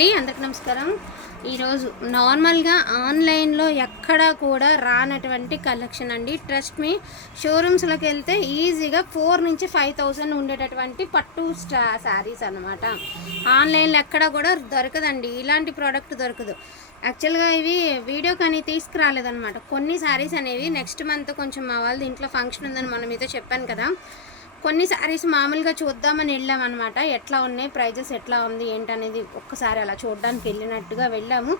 అండి అందరికి నమస్కారం. ఈరోజు నార్మల్గా ఆన్లైన్లో ఎక్కడా కూడా రానటువంటి కలెక్షన్ అండి. ట్రస్ట్ మీ షోరూమ్స్లోకి వెళ్తే ఈజీగా ఫోర్ నుంచి ఫైవ్ థౌసండ్ ఉండేటటువంటి పట్టు స్టా శారీస్ అనమాట ఆన్లైన్లో ఎక్కడా కూడా దొరకదండి. ఇలాంటి ప్రోడక్ట్ దొరకదు. యాక్చువల్గా ఇవి వీడియో కానీ తీసుకురాలేదనమాట కొన్ని శారీస్ అనేవి నెక్స్ట్ మంత్ కొంచెం మా వాళ్ళు ఇంట్లో ఫంక్షన్ ఉందని మనం మీతో చెప్పాను కదా. కొన్ని శారీస్ మామూలుగా చూద్దామని వెళ్ళాం అనమాట ఎట్లా ఉన్నాయి? ప్రైజెస్ ఎట్లా ఉంది? ఏంటనేది ఒక్కసారి అలా చూడడానికి వెళ్ళినట్టుగా వెళ్ళాము.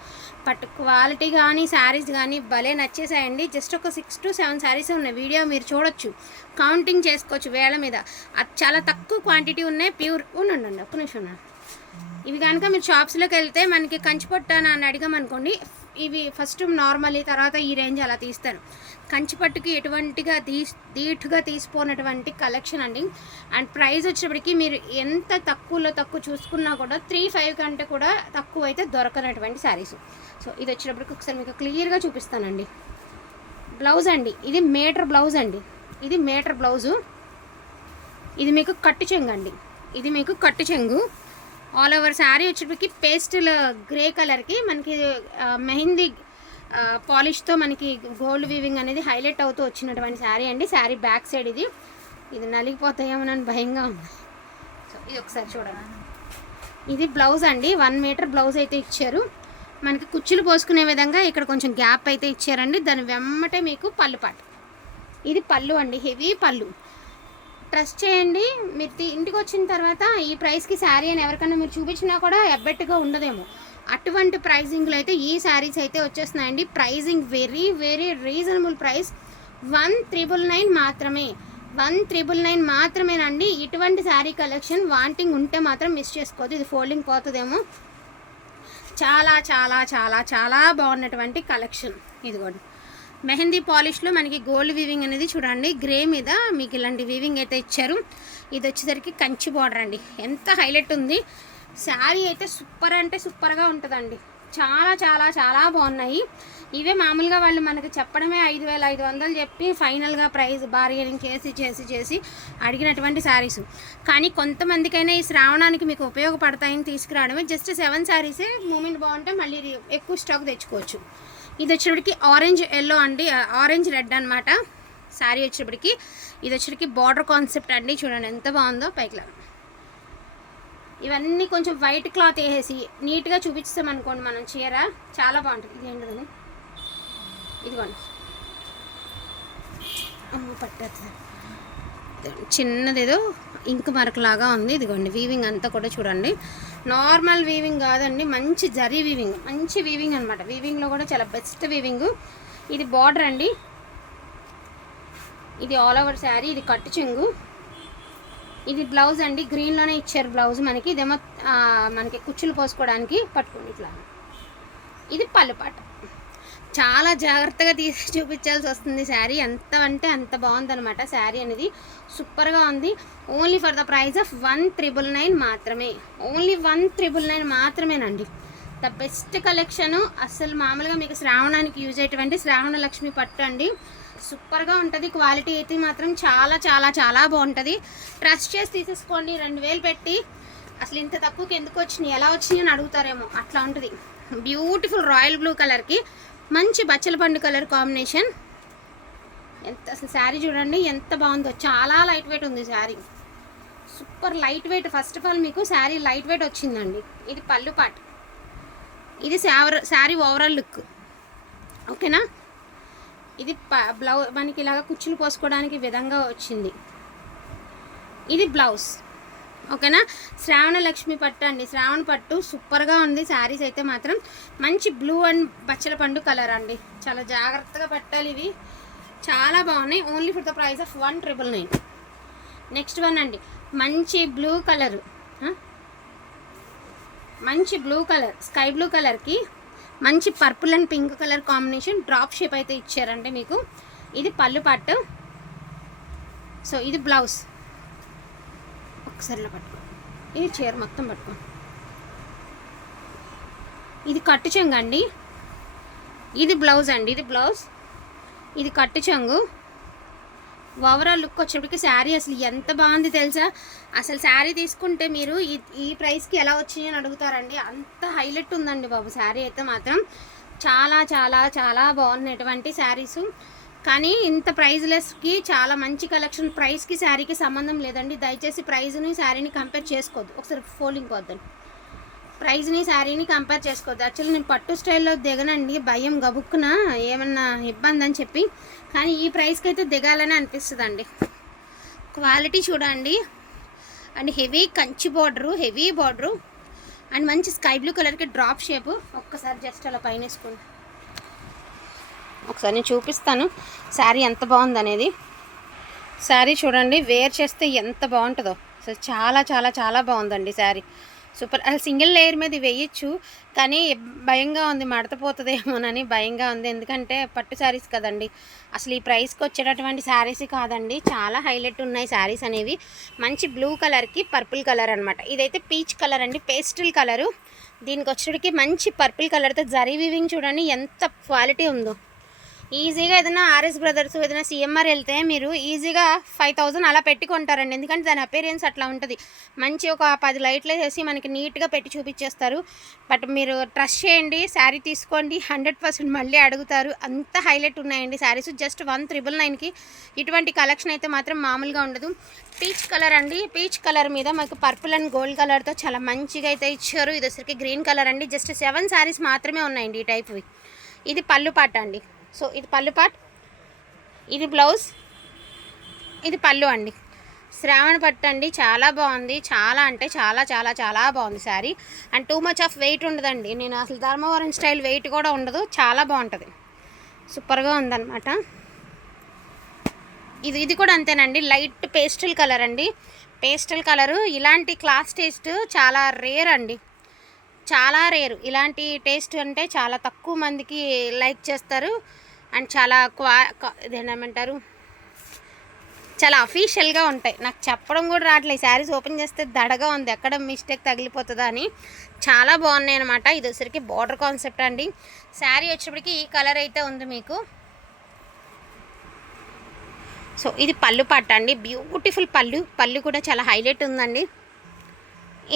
బట్ క్వాలిటీ కానీ శారీస్ కానీ భలే నచ్చేసాయండి. జస్ట్ ఒక సిక్స్ టు సెవెన్ శారీస్ ఉన్నాయి. వీడియో మీరు చూడొచ్చు. కౌంటింగ్ చేసుకోవచ్చు వేళ మీద. అది చాలా తక్కువ క్వాంటిటీ ఉన్నాయి. ప్యూర్ ఉండండి ఒక్క నిమిషం ఇవి కనుక మీరు షాప్స్లోకి వెళ్తే మనకి కంచిపట్టు అని అడిగామనుకోండి ఇవి ఫస్ట్ నార్మల్లీ తర్వాత ఈ రేంజ్ అలా తీస్తారు. కంచిపట్టుకి ఎటువంటిగా తీ దీటుగా తీసిపోయినటువంటి కలెక్షన్ అండి. అండ్ ప్రైస్ వచ్చేప్పటికి మీరు ఎంత తక్కువలో తక్కువ చూసుకున్నా కూడా త్రీ ఫైవ్ కంటే కూడా తక్కువ అయితే దొరకనటువంటి శారీస్. సో ఇది వచ్చేటప్పటికి ఒకసారి మీకు క్లియర్గా చూపిస్తానండి. బ్లౌజ్ అండి. ఇది మీటర్ బ్లౌజ్ అండి. ఇది మీటర్ బ్లౌజు. ఇది మీకు కట్టు చెంగు అండి. ఇది మీకు కట్టు చెంగు. ఆల్ ఓవర్ శారీ వచ్చేటప్పటికి పేస్టల్ గ్రే కలర్కి మనకి మెహందీ పాలిష్తో మనకి గోల్డ్ వీవింగ్ అనేది హైలైట్ అవుతూ వచ్చినటువంటి శారీ అండి. శారీ బ్యాక్ సైడ్ ఇది. ఇది నలిగిపోతాయేమో అని భయంగా ఉంది. సో ఇది ఒకసారి చూడండి. ఇది బ్లౌజ్ అండి. వన్ మీటర్ బ్లౌజ్ అయితే ఇచ్చారు. మనకి కుచ్చులు పోసుకునే విధంగా ఇక్కడ కొంచెం గ్యాప్ అయితే ఇచ్చారండి. దాని వెమ్మటే మీకు పళ్ళు పాట. ఇది పళ్ళు అండి. హెవీ పళ్ళు. ట్రస్ట్ చేయండి. మీరు ఇంటికి వచ్చిన తర్వాత ఈ ప్రైస్కి శారీ అని ఎవరికైనా మీరు చూపించినా కూడా ఎబ్బెట్టుగా ఉండదేమో. అటువంటి ప్రైజింగ్లో అయితే ఈ శారీస్ అయితే వచ్చేస్తున్నాయండి. Pricing very very reasonable price one triple nine మాత్రమే. వన్ త్రిబుల్ నైన్ మాత్రమేనండి. ఇటువంటి శారీ కలెక్షన్ వాంటింగ్ ఉంటే మాత్రం మిస్ చేసుకోవద్దు. ఇది ఫోల్డింగ్ పోతుందేమో. చాలా చాలా చాలా చాలా బాగున్నటువంటి కలెక్షన్ ఇదిగోండి. మెహందీ పాలిష్లో మనకి గోల్డ్ వీవింగ్ అనేది చూడండి. గ్రే మీద మీకు ఇలాంటి వీవింగ్ అయితే ఇచ్చారు. ఇది వచ్చేసరికి కంచి బార్డర్ అండి. ఎంత హైలైట్ ఉంది. శారీ అయితే సూపర్ అంటే సూపర్గా ఉంటుందండి. చాలా చాలా చాలా బాగున్నాయి. ఇవే మామూలుగా వాళ్ళు మనకి చెప్పడమే ఐదు వేల ఐదు వందలు చెప్పి ఫైనల్గా ప్రైస్ బార్గెనింగ్ చేసి చేసి చేసి అడిగినటువంటి శారీస్. కానీ కొంతమందికైనా ఈ శ్రావణానికి మీకు ఉపయోగపడతాయని తీసుకురావడమే. జస్ట్ సెవెన్ శారీసే మూమెంట్ బాగుంటే మళ్ళీ ఎక్కువ స్టాక్ తెచ్చుకోవచ్చు. ఇది వచ్చేటికి ఆరెంజ్ ఎల్లో అండి. ఆరెంజ్ రెడ్ అనమాట శారీ వచ్చేటప్పటికి ఇది వచ్చేటికి బార్డర్ కాన్సెప్ట్ అండి. చూడండి ఎంత బాగుందో పైకి ఇవన్నీ కొంచెం వైట్ క్లాత్ వేసేసి నీట్గా చూపిస్తాం అనుకోండి మనం చీర. చాలా బాగుంటుంది. ఇది ఏంటిదని ఇదిగోండి. అమ్మ చిన్నదేదో ఇంక్ మరకలాగా ఉంది. ఇదిగోండి వీవింగ్ అంతా కూడా చూడండి. నార్మల్ వీవింగ్ కాదండి మంచి జరీ వీవింగ్ మంచి వీవింగ్ అనమాట వీవింగ్లో కూడా చాలా బెస్ట్ వీవింగ్ ఇది బార్డర్ అండి. ఇది ఆల్ ఓవర్ శారీ ఇది కట్టు చెంగు. ఇది బ్లౌజ్ అండి గ్రీన్లోనే ఇచ్చారు బ్లౌజ్ మనకి. ఇదేమో మనకి కుచ్చులు పోసుకోవడానికి పట్టుకోండి ఇట్లా. ఇది పళ్ళుపాట చాలా జాగ్రత్తగా తీసి చూపించాల్సి వస్తుంది శారీ. ఎంత అంటే అంత బాగుందనమాట శారీ అనేది. సూపర్గా ఉంది. Only for the price of one triple nine మాత్రమే. ఓన్లీ వన్ త్రిబుల్ నైన్ మాత్రమేనండి. ద బెస్ట్ కలెక్షను అసలు మామూలుగా మీకు శ్రావణానికి యూజ్ అయ్యేటువంటి శ్రావణ లక్ష్మి పట్టు అండి. సూపర్గా ఉంటుంది. క్వాలిటీ అయితే మాత్రం చాలా చాలా చాలా బాగుంటుంది. ట్రస్ట్ చేసి తీసేసుకోండి. రెండు వేలు పెట్టి అసలు ఇంత తక్కువకి ఎందుకు వచ్చినాయి? ఎలా వచ్చినాయి అని అడుగుతారేమో. అట్లా ఉంటుంది. బ్యూటిఫుల్ రాయల్ బ్లూ కలర్కి మంచి బచ్చల పండు కలర్ కాంబినేషన్. ఎంత అసలు శారీ చూడండి ఎంత బాగుందో. చాలా లైట్ వెయిట్ ఉంది sari. Super light weight first of all మీకు శారీ లైట్ వెయిట్ వచ్చిందండి. ఇది పళ్ళు పాట. ఇది శావర్ శారీ ఓవరాల్ లుక్ ఓకేనా ఇది ప బ్లౌ మనకి ఇలాగ కుచ్చులు పోసుకోవడానికి విధంగా వచ్చింది. ఇది బ్లౌజ్ ఓకేనా? శ్రావణ లక్ష్మి పట్టు అండి. శ్రావణ పట్టు సూపర్గా ఉంది. శారీస్ అయితే మాత్రం మంచి బ్లూ అండ్ బచ్చల పండు కలర్ అండి. చాలా జాగ్రత్తగా పట్టాలి ఇవి. చాలా బాగున్నాయి. Only for the price of one triple nine. Next one అండి. మంచి బ్లూ కలరు. మంచి బ్లూ కలర్. స్కై బ్లూ కలర్కి మంచి purple and pink colour combination drop shape అయితే ఇచ్చారంటే మీకు. ఇది పళ్ళు పట్టు. సో ఇది బ్లౌజ్. ఒకసారిలా పట్టుకో. ఈ చీర మొత్తం పట్టుకో. ఇది కట్టు చెంగు అండి. ఇది బ్లౌజ్ అండి ఇది బ్లౌజ్. ఇది కట్టు చెంగు. ఓవరాల్ లుక్ వచ్చేప్పటికి శారీ అసలు ఎంత బాగుంది తెలుసా? అసలు శారీ తీసుకుంటే మీరు ఈ ఈ ప్రైస్కి ఎలా వచ్చింది అని అడుగుతారండి. అంత హైలైట్ ఉందండి బాబు శారీ అయితే మాత్రం. చాలా చాలా చాలా బాగున్నటువంటి శారీస్. కానీ ఇంత ప్రైజ్లెస్కి చాలా మంచి కలెక్షన్ ప్రైస్కి శారీకి సంబంధం లేదండి. దయచేసి ప్రైజ్ని శారీని కంపేర్ చేసుకోవద్దు. ఒకసారి ఫోలింగ్ వద్దండి ప్రైజ్ని శారీని కంపేర్ చేసుకోవద్దు. యాక్చువల్లీ నేను పట్టు స్టైల్లో దిగనండి. భయం గబుక్కున ఏమన్నా ఇబ్బంది అని చెప్పి. కానీ ఈ ప్రైస్కి అయితే దిగాలని అనిపిస్తుంది అండి క్వాలిటీ చూడండి. And heavy Kanchi border heavy border. And మంచి స్కై బ్లూ కలర్కి డ్రాప్ షేప్. ఒక్కసారి జస్ట్ అలా పైన వేసుకోండి. ఒకసారి నేను చూపిస్తాను. శారీ ఎంత బాగుందనేది. శారీ చూడండి వేర్ చేస్తే ఎంత బాగుంటుందో. అసలు చాలా చాలా చాలా బాగుందండి శారీ. సూపర్. అసలు సింగిల్ లేయర్ మీద వేయచ్చు కానీ భయంగా ఉంది మడతపోతుందేమోనని భయంగా ఉంది. ఎందుకంటే పట్టు శారీస్ కదండి. అసలు ఈ ప్రైస్కి వచ్చేటటువంటి శారీస్ కాదండి. చాలా హైలైట్ ఉన్నాయి శారీస్ అనేవి. మంచి బ్లూ కలర్కి పర్పుల్ కలర్ అనమాట ఇదైతే పీచ్ కలర్ అండి పేస్టల్ కలరు. దీనికి వచ్చేటికి మంచి పర్పుల్ కలర్తో జరీ వివింగ్ చూడండి ఎంత క్వాలిటీ ఉందో. ఈజీగా ఏదైనా ఆర్ఎస్ బ్రదర్స్ ఏదైనా సిఎంఆర్ వెళ్తే మీరు ఈజీగా ఫైవ్ థౌజండ్ అలా పెట్టుకుంటారండి ఎందుకంటే దాని అపేరెన్స్ అట్లా ఉంటుంది. మంచి ఒక పది లైట్లు వేసి మనకి నీట్గా పెట్టి చూపించేస్తారు. బట్ మీరు ట్రస్ట్ చేయండి శారీ తీసుకోండి హండ్రెడ్ పర్సెంట్ మళ్ళీ అడుగుతారు. అంత హైలైట్ ఉన్నాయండి శారీస్ జస్ట్ వన్ త్రిబుల్ నైన్కి ఇటువంటి కలెక్షన్ అయితే మాత్రం మామూలుగా ఉండదు. పీచ్ కలర్ అండి. పీచ్ కలర్ మీద మాకు పర్పుల్ అండ్ గోల్డ్ కలర్తో చాలా మంచిగా అయితే ఇచ్చారు. ఇది వచ్చరికి గ్రీన్ కలర్ అండి. జస్ట్ సెవెన్ శారీస్ మాత్రమే ఉన్నాయండి ఈ టైప్వి ఇది పళ్ళు పాట అండి. సో ఇది పళ్ళు పాట్ ఇది బ్లౌజ్. ఇది పళ్ళు అండి. శ్రావణ పట్టు అండి. చాలా బాగుంది. చాలా అంటే చాలా చాలా చాలా బాగుంది sari. And too much of weight ఉండదండి. నేను అసలు ధర్మవరం స్టైల్ వెయిట్ కూడా ఉండదు. చాలా బాగుంటుంది. సూపర్గా ఉందన్నమాట. ఇది ఇది కూడా అంతేనండి. లైట్ పేస్టల్ కలర్ అండి. Pastel colour. ఇలాంటి క్లాస్ టేస్ట్ చాలా రేర్ అండి. చాలా రేరు. ఇలాంటి టేస్ట్ అంటే చాలా తక్కువ మందికి లైక్ చేస్తారు. అండ్ చాలా క్వా ఇదేమంటారు చాలా అఫీషియల్గా ఉంటాయి. నాకు చెప్పడం కూడా రావట్లేదు శారీస్ ఓపెన్ చేస్తే దడగా ఉంది. ఎక్కడ మిస్టేక్ తగిలిపోతుందా అని. చాలా బాగున్నాయి అనమాట ఇది వచ్చరికి బార్డర్ కాన్సెప్ట్ అండి. శారీ వచ్చేప్పటికి ఈ కలర్ అయితే ఉంది మీకు. సో ఇది పళ్ళు పట్ట అండి బ్యూటిఫుల్ పళ్ళు. పళ్ళు కూడా చాలా హైలైట్ ఉందండి.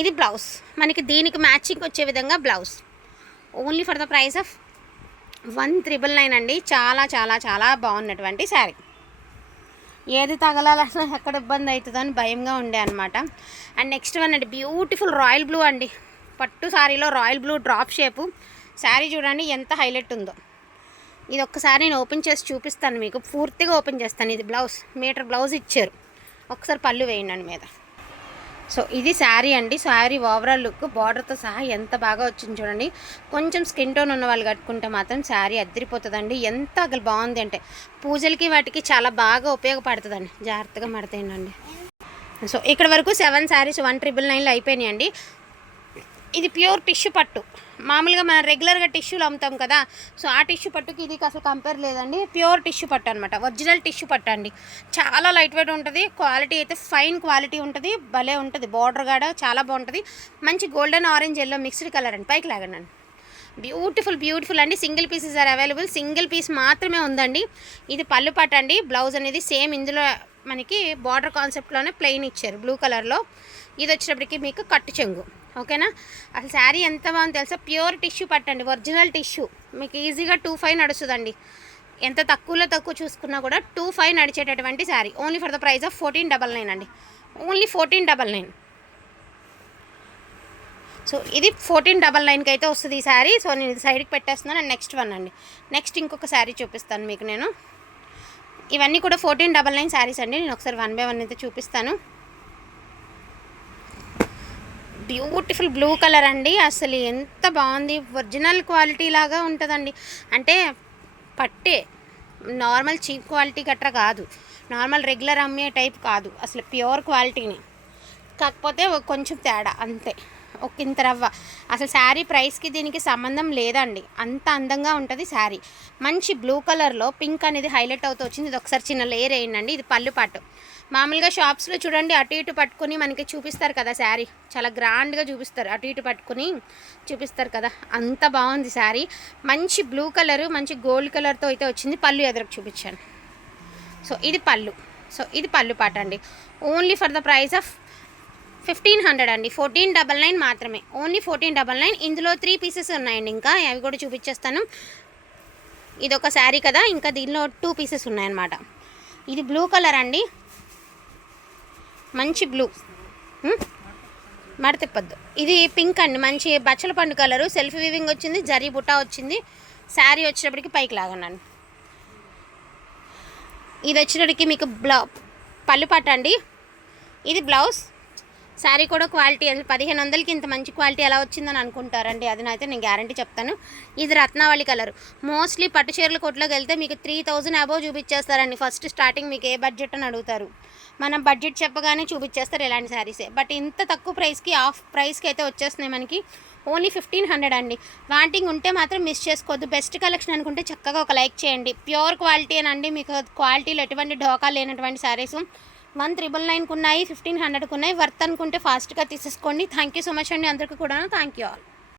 ఇది బ్లౌజ్. మనకి దీనికి మ్యాచింగ్ వచ్చే విధంగా blouse. Only for the price of one triple nine అండి. చాలా చాలా చాలా బాగున్నటువంటి శారీ ఏది తగలాలన్నా ఎక్కడ ఇబ్బంది అవుతుందో అని భయంగా ఉండే అనమాట అండ్ నెక్స్ట్ వన్ అండి బ్యూటిఫుల్ రాయల్ బ్లూ అండి. పట్టు శారీలో royal blue drop shape sari చూడండి ఎంత హైలైట్ ఉందో. ఇది ఒక్కసారి నేను ఓపెన్ చేసి చూపిస్తాను మీకు. పూర్తిగా ఓపెన్ చేస్తాను. ఇది బ్లౌజ్. మీటర్ బ్లౌజ్ ఇచ్చారు. ఒకసారి పళ్ళు వేయండి మీద. సో ఇది శారీ అండి. శారీ ఓవరాల్ లుక్ బార్డర్తో సహా ఎంత బాగా వచ్చింది చూడండి. కొంచెం స్కిన్ టోన్ ఉన్న వాళ్ళు కట్టుకుంటే మాత్రం శారీ అద్దరిపోతుందండి. ఎంత అసలు బాగుంది అంటే పూజలకి వాటికి చాలా బాగా ఉపయోగపడుతుందండి. జాగ్రత్తగా మడతాయండి. సో ఇక్కడ వరకు సెవెన్ శారీస్ వన్ ట్రిపుల్ నైన్లో అయిపోయినాయండి. ఇది ప్యూర్ టిష్యూ పట్టు. మామూలుగా మనం రెగ్యులర్గా టిష్యూలు అమ్ముతాం కదా సో ఆ టిష్యూ పట్టుకి ఇది అసలు కంపేర్ లేదండి. ప్యూర్ టిష్యూ పట్టు అనమాట ఒరిజినల్ టిష్యూ పట్టు అండి. చాలా లైట్ వెయిట్ ఉంటుంది. క్వాలిటీ అయితే ఫైన్ క్వాలిటీ ఉంటుంది. భలే ఉంటుంది. బార్డర్ కాడ చాలా బాగుంటుంది. మంచి golden orange yellow mixed colour అండి. పైకి లాగండి బ్యూటిఫుల్ బ్యూటిఫుల్ అండి. Single pieces are available single piece మాత్రమే ఉందండి. ఇది పళ్ళు పట్టు అండి. బ్లౌజ్ అనేది సేమ్ ఇందులో మనకి బార్డర్ కాన్సెప్ట్లోనే ప్లెయిన్ ఇచ్చారు బ్లూ కలర్లో ఇది వచ్చేటప్పటికి మీకు కట్టు చెంగు ఓకేనా అసలు శారీ ఎంత బాగుంది తెలుసా? ప్యూర్ టిష్యూ పట్టండి ఒరిజినల్ టిష్యూ మీకు ఈజీగా టూ ఫైవ్ నడుస్తుందండి. ఎంత తక్కువలో తక్కువ చూసుకున్నా కూడా two five నడిచేటటువంటి sari. Only for the price of fourteen double nine అండి. Only fourteen double nine so ఇది ఫోర్టీన్ డబల్ నైన్కి అయితే వస్తుంది ఈ శారీ. సో నేను ఇది సైడ్కి పెట్టేస్తున్నాను అండ్ నెక్స్ట్ వన్ అండి. నెక్స్ట్ ఇంకొక శారీ చూపిస్తాను మీకు నేను. ఇవన్నీ కూడా ఫోర్టీన్ డబల్ నైన్ శారీస్ అండి. నేను ఒకసారి వన్ బై వన్ అయితే చూపిస్తాను. బ్యూటిఫుల్ బ్లూ కలర్ అండి. అసలు ఎంత బాగుంది. ఒరిజినల్ క్వాలిటీ లాగా ఉంటుందండి. అంటే పట్టే నార్మల్ చీప్ క్వాలిటీ గట్రా కాదు. నార్మల్ రెగ్యులర్ అమ్మే టైప్ కాదు. అసలు ప్యూర్ క్వాలిటీని. కాకపోతే కొంచెం తేడా అంతే. ఒక ఇంత రవ్వ. అసలు శారీ ప్రైస్కి దీనికి సంబంధం లేదండి. అంత అందంగా ఉంటుంది శారీ. మంచి బ్లూ కలర్లో పింక్ అనేది హైలైట్ అవుతూ వచ్చింది. ఇది ఒకసారి చిన్న లేయర్ వేయండి ఇది పళ్ళు పాటు. మామూలుగా షాప్స్లో చూడండి అటు ఇటు పట్టుకొని మనకి చూపిస్తారు కదా శారీ. చాలా గ్రాండ్గా చూపిస్తారు. అటు ఇటు పట్టుకొని చూపిస్తారు కదా. అంత బాగుంది శారీ. మంచి బ్లూ కలరు మంచి గోల్డ్ కలర్తో అయితే వచ్చింది. పళ్ళు ఎదురకు చూపించాను సో ఇది పళ్ళు. సో ఇది పళ్ళు పాట అండి only for the price of fifteen hundred అండి. ఫోర్టీన్ డబల్ నైన్ మాత్రమే. Only fourteen double nine. ఇందులో త్రీ పీసెస్ ఉన్నాయండి ఇంకా. అవి కూడా చూపించేస్తాను. ఇది ఒక శారీ కదా. ఇంకా దీనిలో టూ పీసెస్ ఉన్నాయన్నమాట. ఇది బ్లూ కలర్ అండి. మంచి బ్లూ. మడ తిప్పద్దు. ఇది పింక్ అండి. మంచి బచ్చల పండు కలరు. సెల్ఫ్ వీవింగ్ వచ్చింది. జరీ బుట్ట వచ్చింది. శారీ వచ్చేటప్పటికి పైకి లాగనండి. ఇది వచ్చేటప్పటికి మీకు బ్లౌ పళ్ళు పట్టు అండి ఇది బ్లౌజ్. శారీ కూడా క్వాలిటీ అసలు పదిహేను వందలకి ఇంత మంచి క్వాలిటీ ఎలా వచ్చిందని అనుకుంటారండి. అది అయితే నేను గ్యారంటీ చెప్తాను. ఇది రత్నావళి కలర్. మోస్ట్లీ పట్టు చీరల కొట్లోకి వెళ్తే మీకు త్రీ థౌజండ్ అబోవ్ చూపించేస్తారండి. ఫస్ట్ స్టార్టింగ్ మీకు ఏ బడ్జెట్ అని అడుగుతారు. మనం బడ్జెట్ చెప్పగానే చూపించేస్తారు ఇలాంటి శారీసే బట్ ఇంత తక్కువ ప్రైస్కి ఆఫ్ ప్రైస్కి అయితే వచ్చేస్తున్నాయి మనకి. ఓన్లీ ఫిఫ్టీన్ హండ్రెడ్ అండి. వాంటింగ్ ఉంటే మాత్రం మిస్ చేసుకోవద్దు. బెస్ట్ కలెక్షన్ అనుకుంటే చక్కగా ఒక లైక్ చేయండి. ప్యూర్ క్వాలిటీ అండి మీకు క్వాలిటీలో ఎటువంటి ఢోకా లేనటువంటి శారీస్ వన్ త్రిబుల్ నైన్కి ఉన్నాయి ఫిఫ్టీన్ హండ్రెడ్కి ఉన్నాయి. వర్త్ అనుకుంటే ఫాస్ట్గా తీసేసుకోండి. థ్యాంక్ యూ సో మచ్ అండి అందరికీ కూడా థ్యాంక్ యూ ఆల్.